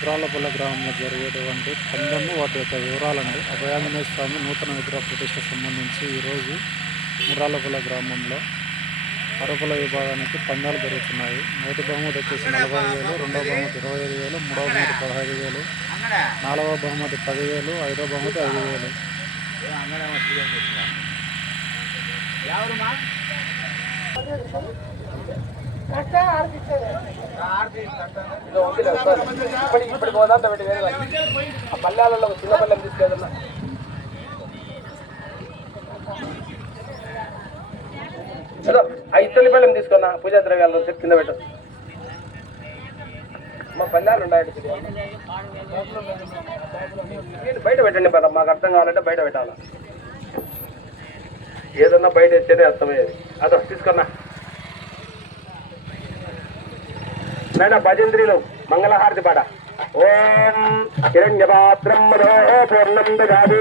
ముద్రాలపల్లి గ్రామంలో జరిగేటువంటి పందెము వాటి యొక్క వివరాలండి. అభయాంజనేయ స్వామి నూతన విగ్రహ ప్రతిష్ట సంబంధించి ఈరోజు ముద్రాలపల్లి గ్రామంలో అరకుల విభాగానికి పందాలు జరుగుతున్నాయి. మొదటి బహుమతి వచ్చేసి 40,000, రెండవ బహుమతి 25,000, మూడవ బహుమతి 15,000, నాలుగవ బహుమతి 10,000, ఐదవ బహుమతి 5,000. ఇప్పుడు పోదాంత పెట్టి వేరే ఆ పల్లెలలో చిన్న పల్లెం తీసుకెళ్తున్నా ఆ ఇత్తలి పల్లెం తీసుకున్నా పూజా ద్రవ్యాలు కింద పెట్టు. మా పల్లెలు ఉన్నాయి బయట పెట్టండి. మాకు అర్థం కావాలంటే బయట పెట్టాలా. ఏదన్నా బయట వేస్తేనే అర్థమయ్యేది. అదో తీసుకున్నా నాయన. భజంత్రిలో మంగళహారతి పాట. ఓం హిరణ్యపాత్రం పూర్ణం దదామి